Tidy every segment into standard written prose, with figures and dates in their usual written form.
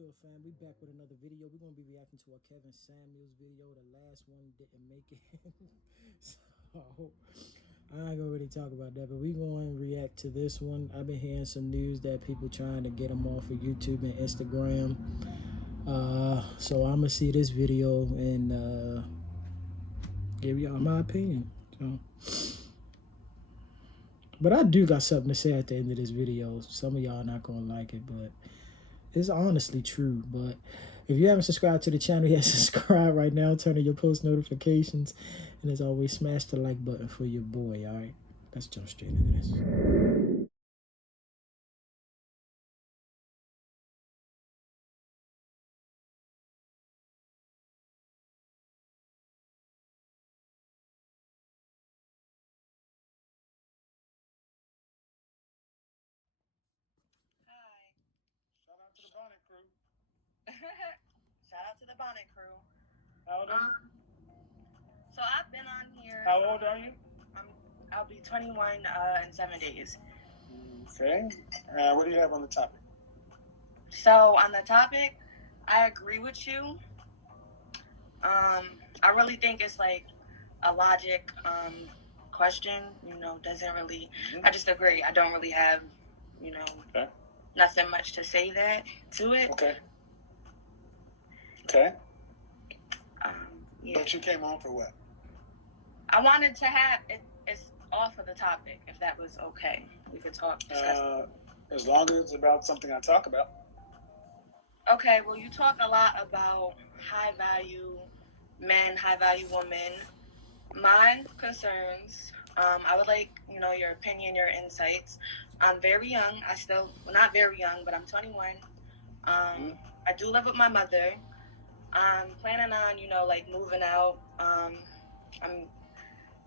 good, fam? We back with another video. We're gonna be reacting to a Kevin Samuels video. The last one didn't make it, so I ain't gonna really talk about that. But we gonna react to this one. I've been hearing some news that people trying to get him off of YouTube and Instagram. So I'm gonna see this video and give y'all my opinion. So, but I do got something to say at the end of this video. Some of y'all not gonna like it, but it's honestly true. But if you haven't subscribed to the channel yet, subscribe right now. Turn on your post notifications. And as always, smash the like button for your boy, all right? Let's jump straight into this. Hi. Shout out to the Bonnet Crew. Shout out to the Bonnet Crew. How old are you? So I've been on here. How old are you? I'll be 21 in 7 days. Okay. What do you have on the topic? So on the topic, I agree with you. I really think it's like a logic question. Doesn't really. I just agree. I don't really have, okay, nothing much to say to it. Okay. Okay. Yeah. But you came on for what? I wanted to have it. It's off of the topic. If that was okay, we could discuss. As long as it's about something I talk about. Okay. Well, you talk a lot about high value men, high value women. My concerns. I would like your opinion, your insights. I'm very young. Not very young, but I'm 21. I do live with my mother. I'm planning on, moving out.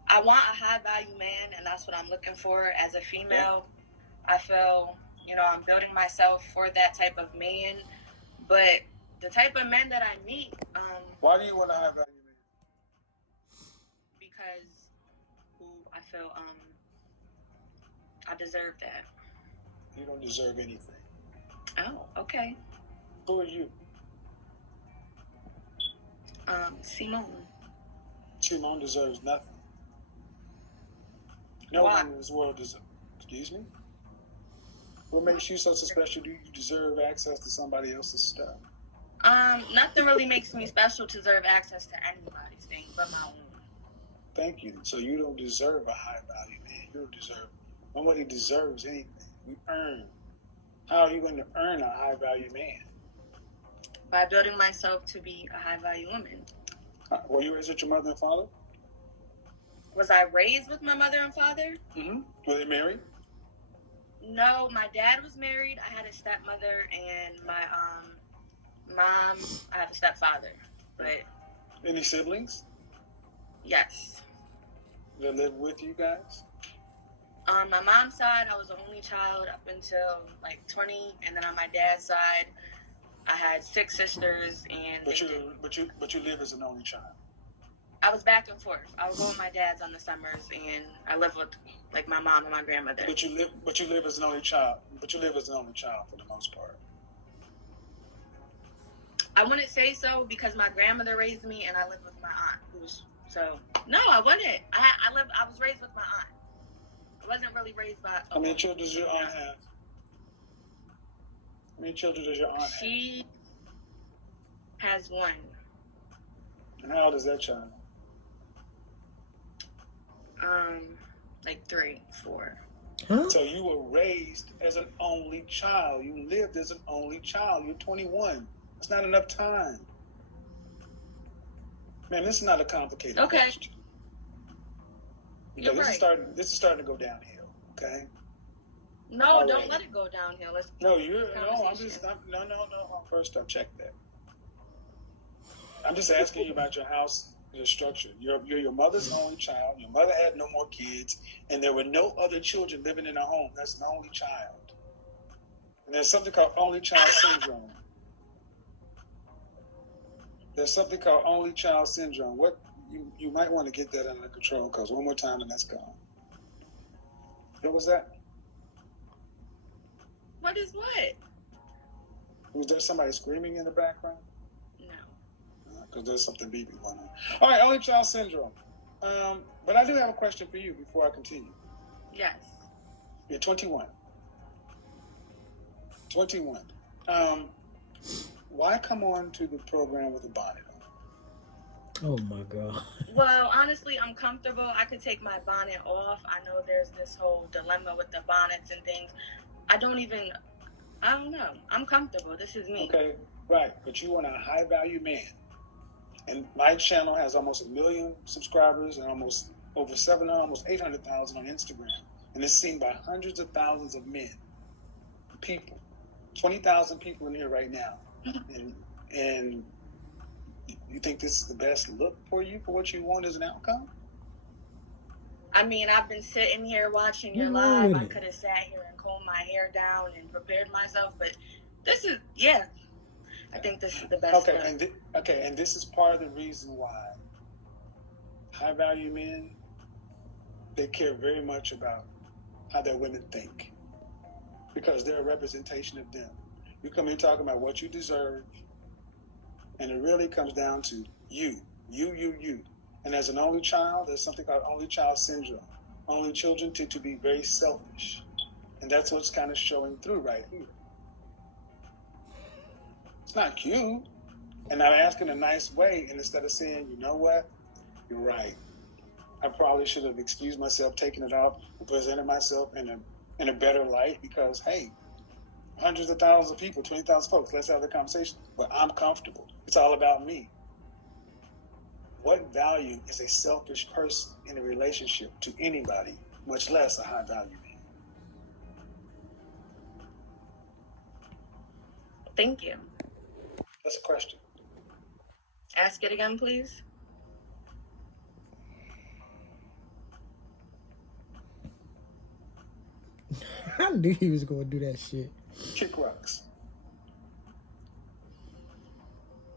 I want a high value man, and that's what I'm looking for as a female. I feel, I'm building myself for that type of man. But the type of men that I meet, why do you want a high value man? Because I feel I deserve that. You don't deserve anything. Oh, okay. Who are you? Simone. Simone deserves nothing. No one in this world deserves. Excuse me? What makes you so special? Do you deserve access to somebody else's stuff? Nothing really makes me special to deserve access to anybody's thing but my own. Thank you. So you don't deserve a high value man. You don't deserve. Nobody deserves anything. We earn. How are you going to earn a high value man? By building myself to be a high value woman. Were you raised with your mother and father? Was I raised with my mother and father? Mm-hmm. Were they married? No, my dad was married. I had a stepmother, and my mom, I have a stepfather. But any siblings? Yes. That live with you guys? On my mom's side, I was the only child up until like 20, and then on my dad's side, I had 6 sisters. And but you live as an only child. I was back and forth. I would go with my dad's on the summers, and I lived with like my mom and my grandmother. But you live as an only child. But you live as an only child for the most part. I wouldn't say so because my grandmother raised me, and I lived with my aunt. No, I wouldn't. I was raised with my aunt. I wasn't really raised by. How many children does your aunt have? How many children does your aunt have? She has 1. And how old is that child? Like 3, 4. Huh? So you were raised as an only child. You lived as an only child. You're 21. That's not enough time. Man, this is not a complicated question. You're right. This is starting to go downhill. Okay. No, already. Don't let it go downhill. First up, check that. I'm just asking you about your house. Your structure. You're your mother's only child. Your mother had no more kids, and there were no other children living in a home. That's an only child. And there's something called only child syndrome. What you might want to get that under control, because one more time and that's gone. What was that? What is what? Was there somebody screaming in the background? No. Because there's something beeping going on. All right, only child syndrome. But I do have a question for you before I continue. Yes. You're 21. 21. Why come on to the program with a bonnet on? Oh my God. Well, honestly, I'm comfortable. I could take my bonnet off. I know there's this whole dilemma with the bonnets and things. I don't know. I'm comfortable. This is me. Okay, right. But you want a high value man. And my channel has almost 1 million subscribers and almost over 800,000 on Instagram. And it's seen by hundreds of thousands of men, people, 20,000 people in here right now. And you think this is the best look for you for what you want as an outcome? I mean, I've been sitting here watching your live. I could have sat here and combed my hair down and prepared myself, but this is, yeah. I think this is the best look. And this is part of the reason why high value men, they care very much about how their women think, because they're a representation of them. You come in talking about what you deserve, and it really comes down to you. And as an only child, there's something called only child syndrome. Only children tend to be very selfish, and that's what's kind of showing through right here. It's not cute, and I'm asking a nice way, and instead of saying, you know what, you're right, I probably should have excused myself, taken it off, and presented myself in a better light, because hey, hundreds of thousands of people, 20,000 folks, let's have the conversation. But I'm comfortable. It's all about me. What value is a selfish person in a relationship to anybody, much less a high value man? Thank you. That's a question. Ask it again, please. I knew he was going to do that shit. Kick rocks.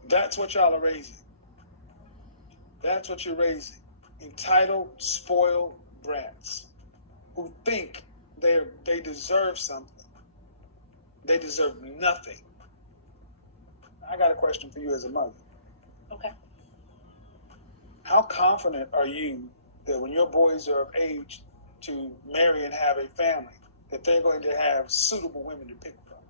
That's what y'all are raising. That's what you're raising. Entitled, spoiled brats who think they deserve something. They deserve nothing. I got a question for you as a mother. Okay. How confident are you that when your boys are of age to marry and have a family, that they're going to have suitable women to pick from?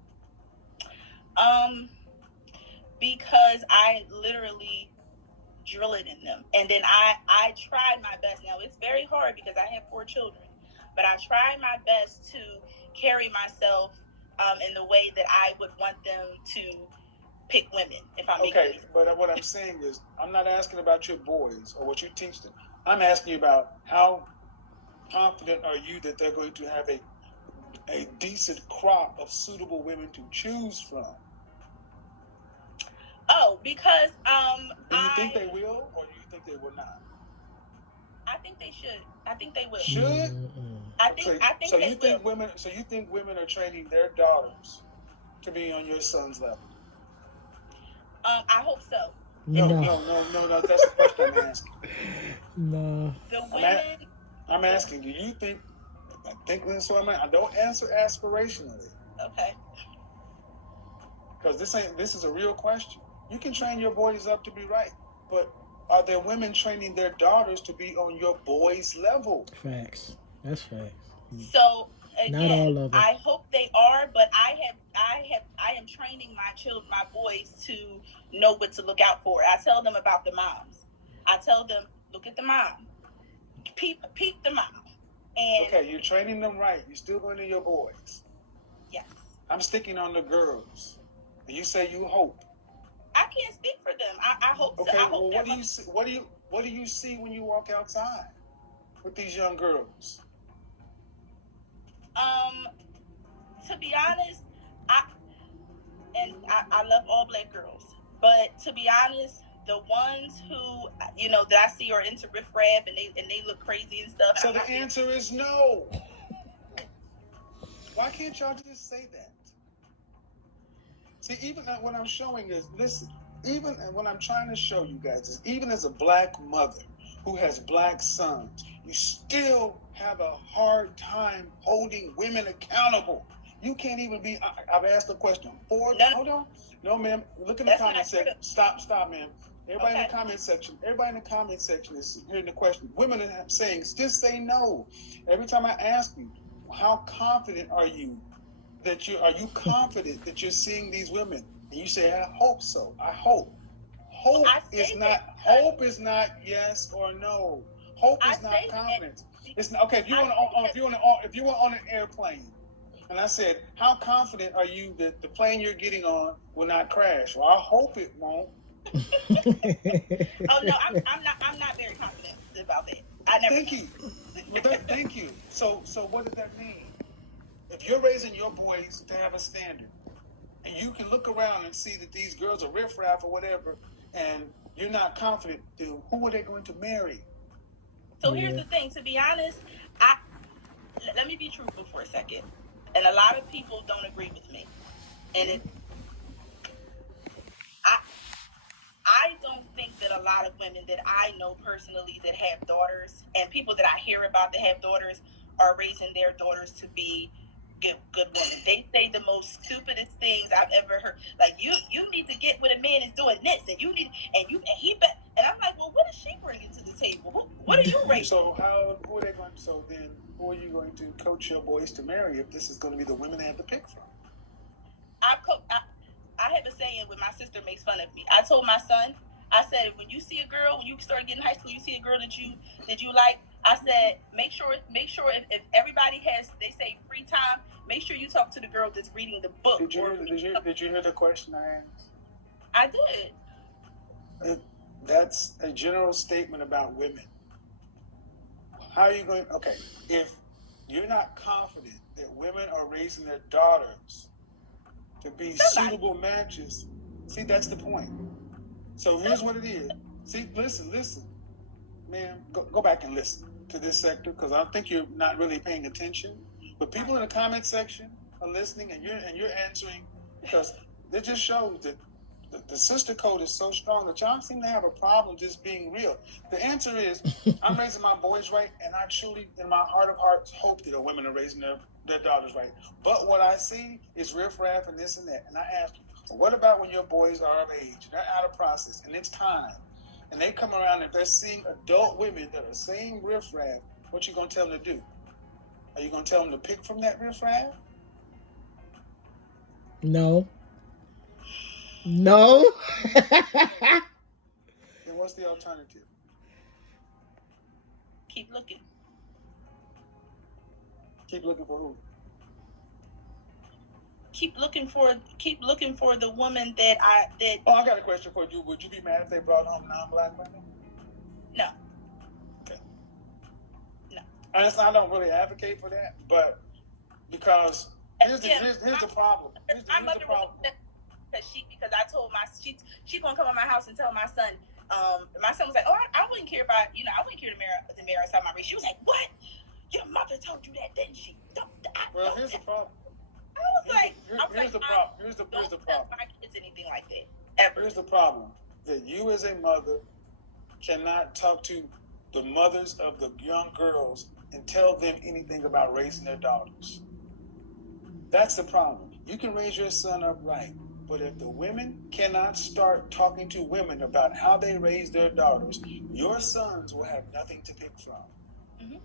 Because I literally drill it in them. And then I tried my best. Now, it's very hard because I have 4 children, but I tried my best to carry myself in the way that I would want them to pick women, if I'm making sense. But what I'm saying is, I'm not asking about your boys or what you teach them. I'm asking you about how confident are you that they're going to have a decent crop of suitable women to choose from? Oh, because do you think they will, or do you think they will not? I think they should. I think they will. Should? Mm-hmm. I think so they you think will. women are training their daughters to be on your son's level? I hope so. No. That's the question I'm asking. No. The women. I'm asking. Do you think? I think that's what I don't answer aspirationally. Okay. Because this is a real question. You can train your boys up to be right, but are there women training their daughters to be on your boys' level? Facts. That's facts. So again, not all of them. I hope they are, but I am training my boys to know what to look out for. I tell them about the moms. I tell them, look at the mom. Peep the mom. And okay, you're training them right. You're still going to your boys. Yes. I'm sticking on the girls. And you say you hope. I can't speak for them. I hope okay, so. I hope well, what do you see when you walk outside with these young girls? To be honest, I love all Black girls, but to be honest, the ones who that I see are into riffraff and they look crazy and stuff. So the answer is no. Why can't y'all just say that? See, even what I'm showing is, listen, even what I'm trying to show you guys is, even as a Black mother who has Black sons, you still have a hard time holding women accountable. You can't even be. I've asked a question. Hold on. No, ma'am. Look in the comment section. Stop, ma'am. Everybody in the comment section. Everybody in the comment section is hearing the question. Women are saying, just say no. Every time I ask you, how confident are you are you confident that you're seeing these women? And you say, I hope so. I hope. Hope is not yes or no. Hope is not confidence. It's not, okay. If you were on an airplane, and I said, how confident are you that the plane you're getting on will not crash? Well, I hope it won't. Oh no, I'm not very confident about that. I never. Thank you. Well, thank you. So what does that mean? If you're raising your boys to have a standard, and you can look around and see that these girls are riffraff or whatever, and you're not confident, then who are they going to marry? So here's the thing. To be honest, let me be truthful for a second. And a lot of people don't agree with me. And I don't think that a lot of women that I know personally that have daughters and people that I hear about that have daughters are raising their daughters to be good women. They say the most stupidest things I've ever heard. Like you need to get what a man is doing this, and you need and I'm like, well, what is she bringing to the table? What are you raising? So who are they going? So then, who are you going to coach your boys to marry if this is going to be the women they have to pick from? I have a saying when my sister makes fun of me. I told my son, I said, when you see a girl, when you start getting high school, you see a girl that you like, I said, make sure if everybody has, they say free time, make sure you talk to the girl that's reading the book. Did you hear the question I asked? I did. That's a general statement about women. How are you going? Okay, if you're not confident that women are raising their daughters to be suitable matches, see, that's the point. So here's what it is. See, listen, man, go back and listen to this sector, because I think you're not really paying attention. But people in the comment section are listening, and you're answering, because it just shows that the sister code is so strong that y'all seem to have a problem just being real. The answer is, I'm raising my boys right, and I truly, in my heart of hearts, hope that the women are raising their daughters right. But what I see is riffraff and this and that. And I ask, well, what about when your boys are of age? They're out of process, and it's time. And they come around, and they're seeing adult women that are saying riffraff, what you going to tell them to do? Are you going to tell them to pick from that riffraff? No. Then what's the alternative? Keep looking. Keep looking for who? Keep looking for the woman that Oh, I got a question for you. Would you be mad if they brought home non-black women? No. Okay. No. Honestly, I don't really advocate for that, but because here's the problem. Here's the problem. Because I told she's gonna come to my house and tell my son. My son was like, oh, I wouldn't care about I wouldn't care to marry outside my race. She was like, what? Your mother told you that, didn't she? Here's the problem. Here's the problem. Don't tell my kids anything like that. Ever. Here's the problem: that you, as a mother, cannot talk to the mothers of the young girls and tell them anything about raising their daughters. That's the problem. You can raise your son up right, but if the women cannot start talking to women about how they raise their daughters, your sons will have nothing to pick from. Mm-hmm.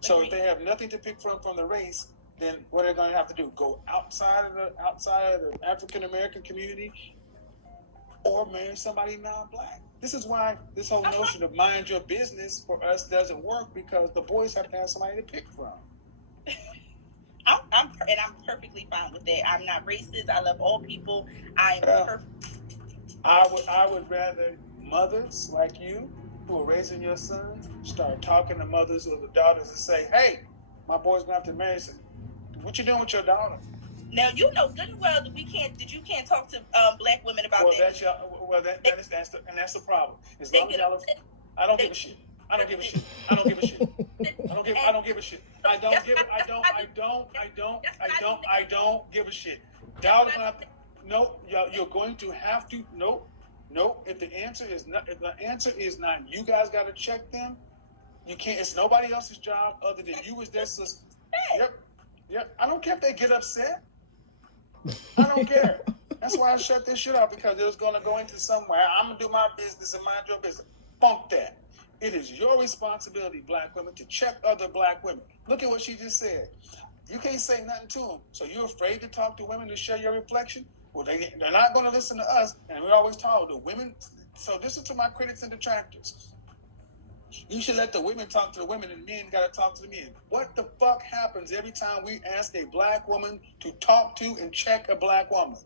So if they have nothing to pick from the race, then what are they going to have to do? Go outside of the African American community, or marry somebody non-black. This is why this whole notion of mind your business for us doesn't work, because the boys have to have somebody to pick from. I'm perfectly fine with that. I'm not racist. I love all people. I am perfect. I would rather mothers like you who are raising your sons start talking to mothers or the daughters and say, hey, my boy's going to have to marry some. What you doing with your daughter? Now you know good and well that you can't talk to black women about that. That's the problem. As long as y'all, I don't give a shit. I don't give a shit. I don't give a shit. I don't give a shit. I don't give a shit. Daughter, no, you're going to have to. Nope. If the answer is not, you guys got to check them. You can't. It's nobody else's job other than you as their sister. Yep. I don't care if they get upset. I don't care. That's why I shut this shit off, because it was going to go into somewhere. I'm going to do my business and mind your business. Funk that. It is your responsibility, black women, to check other black women. Look at what she just said. You can't say nothing to them. So you're afraid to talk to women to share your reflection? Well, they're not going to listen to us. And we always told the women. So this is to my critics and detractors. You should let the women talk to the women, and the men got to talk to the men. What the fuck happens every time we ask a black woman to talk to and check a black woman?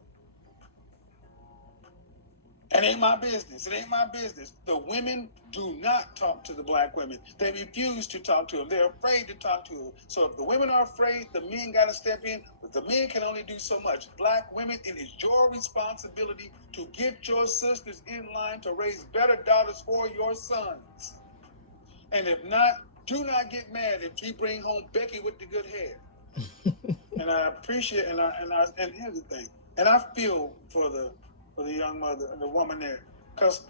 It ain't my business. It ain't my business. The women do not talk to the black women. They refuse to talk to them. They're afraid to talk to them. So if the women are afraid, the men got to step in. But the men can only do so much. Black women, it is your responsibility to get your sisters in line to raise better daughters for your sons. And if not, do not get mad if we bring home Becky with the good hair. And I appreciate, and here's the thing. And I feel for the young mother and the woman there, because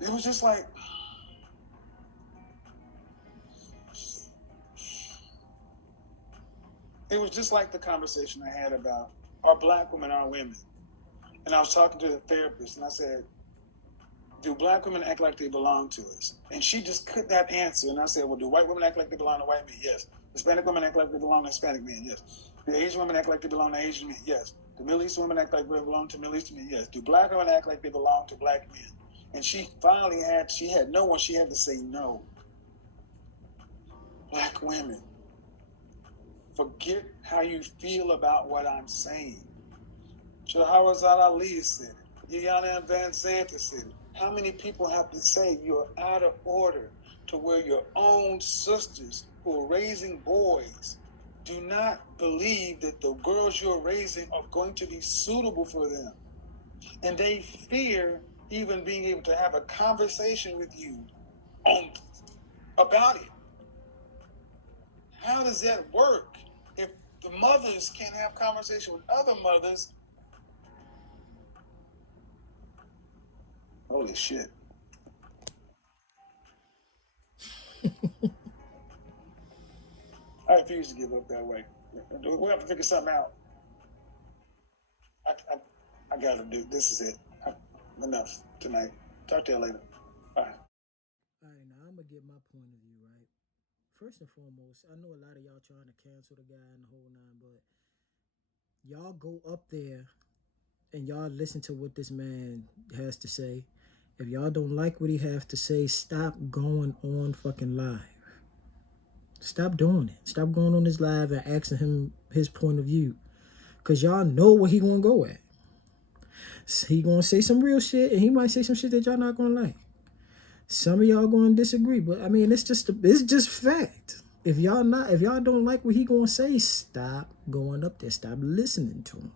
it was just like, it was just like the conversation I had about, are black women are women? And I was talking to the therapist, and I said, do black women act like they belong to us? And she just could not answer. And I said, well, do white women act like they belong to white men? Yes. Hispanic women act like they belong to Hispanic men? Yes. Do Asian women act like they belong to Asian men? Yes. Do Middle Eastern women act like they belong to Middle Eastern men? Yes. Do black women act like they belong to black men? And she finally had no one. She had to say no. Black women, forget how you feel about what I'm saying. Shahrazad Ali said it. Yana Van Zanta said it. How many people have to say you're out of order to where your own sisters who are raising boys do not believe that the girls you're raising are going to be suitable for them? And they fear even being able to have a conversation with you about it. How does that work? If the mothers can't have conversation with other mothers, holy shit. I refuse to give up that way. We have to figure something out. I gotta do, this is it. Enough tonight. Talk to you later. Bye. All right, now I'm gonna get my point of view, right? First and foremost, I know a lot of y'all trying to cancel the guy and the whole nine, but y'all go up there and y'all listen to what this man has to say. If y'all don't like what he has to say, stop going on fucking live. Stop doing it. Stop going on his live and asking him his point of view. Because y'all know where he gonna go at. He gonna say some real shit, and he might say some shit that y'all not gonna like. Some of y'all gonna disagree, but I mean, it's just fact. If y'all don't like what he gonna say, stop going up there. Stop listening to him.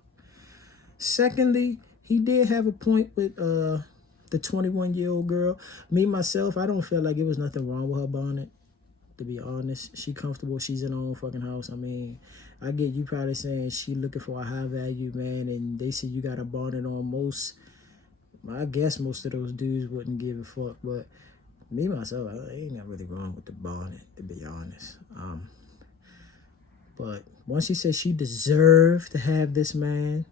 Secondly, he did have a point with the 21-year-old girl. Me myself, I don't feel like it was nothing wrong with her bonnet. To be honest, she comfortable. She's in her own fucking house. I mean, I get you probably saying she looking for a high value man, and they see you got a bonnet on. I guess most of those dudes wouldn't give a fuck, but me myself, I ain't got really wrong with the bonnet, to be honest. But once she said she deserved to have this man,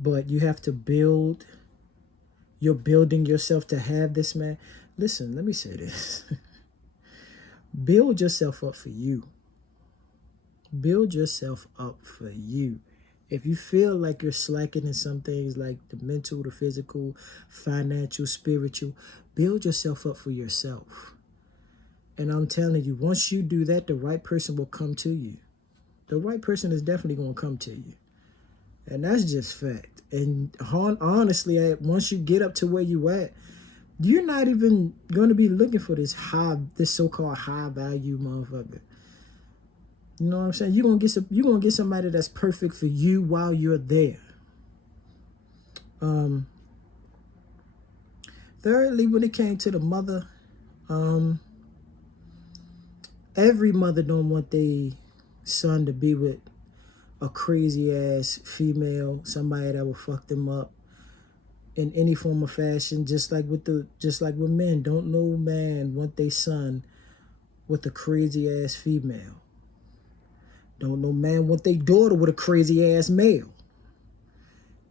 but you have to you're building yourself to have this man. Listen, let me say this. Build yourself up for you. Build yourself up for you. If you feel like you're slacking in some things like the mental, the physical, financial, spiritual, build yourself up for yourself. And I'm telling you, once you do that, the right person will come to you. The right person is definitely going to come to you. And that's just fact. And honestly, once you get up to where you at, you're not even going to be looking for this so-called high value motherfucker. You know what I'm saying? You're gonna get somebody that's perfect for you while you're there. Thirdly, when it came to the mother, every mother don't want their son to be with a crazy ass female, somebody that will fuck them up in any form of fashion, just like with men. Don't no man want their son with a crazy ass female. Don't no man want their daughter with a crazy ass male.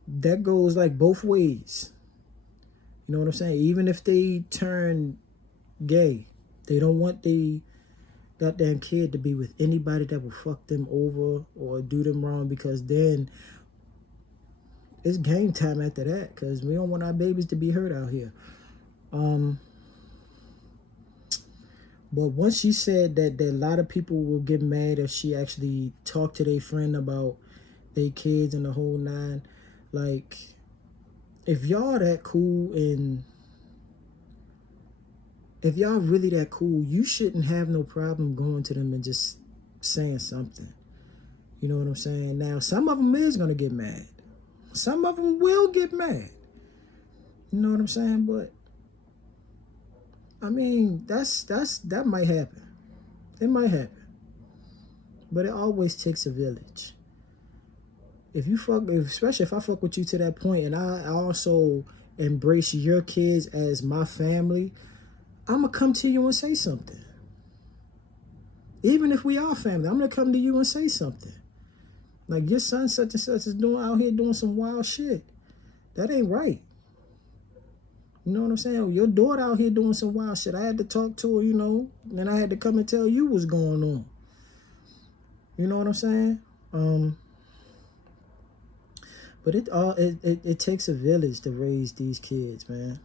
That goes like both ways. You know what I'm saying? Even if they turn gay, they don't want the goddamn kid to be with anybody that will fuck them over or do them wrong, because then it's game time after that, because we don't want our babies to be hurt out here. But once she said that a lot of people will get mad if she actually talked to their friend about their kids and the whole nine, like, if y'all that cool and if y'all really that cool, you shouldn't have no problem going to them and just saying something. You know what I'm saying? Now, some of them is going to get mad. Some of them will get mad. You know what I'm saying? But, I mean, that might happen. It might happen. But it always takes a village. Especially if I fuck with you to that point and I also embrace your kids as my family, I'm going to come to you and say something. Even if we are family, I'm going to come to you and say something. Like, your son such and such is out here doing some wild shit. That ain't right. You know what I'm saying? Your daughter out here doing some wild shit. I had to talk to her, you know, and I had to come and tell you what's going on. You know what I'm saying? But it takes a village to raise these kids, man.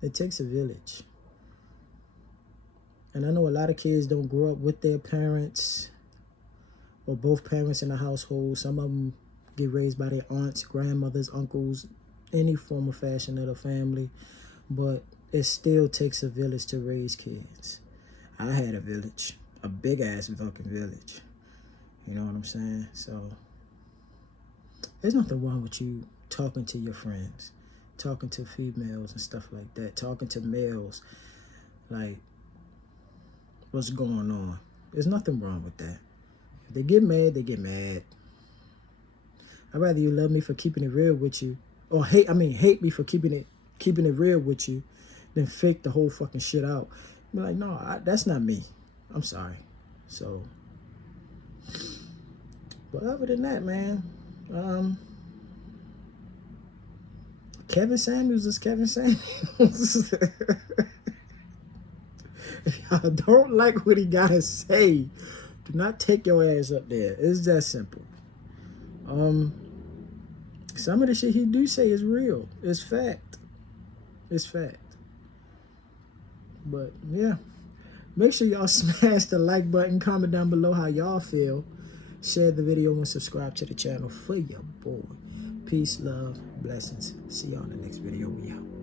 It takes a village. And I know a lot of kids don't grow up with their parents or both parents in the household. Some of them get raised by their aunts, grandmothers, uncles, any form of fashion of the family. But it still takes a village to raise kids. I had a village, a big ass fucking village. You know what I'm saying? So there's nothing wrong with you talking to your friends, talking to females and stuff like that, talking to males, like, what's going on? There's nothing wrong with that. If they get mad, they get mad. I'd rather you love me for keeping it real with you, or hate me for keeping it real with you, than fake the whole fucking shit out. Be like, no, that's not me. I'm sorry. So, but other than that, man, Kevin Samuels is Kevin Samuels. If y'all don't like what he gotta say, do not take your ass up there. It's that simple. Some of the shit he do say is real. It's fact. It's fact. But yeah, make sure y'all smash the like button, comment down below how y'all feel, share the video, and subscribe to the channel for your boy. Peace, love, blessings. See y'all in the next video. We out.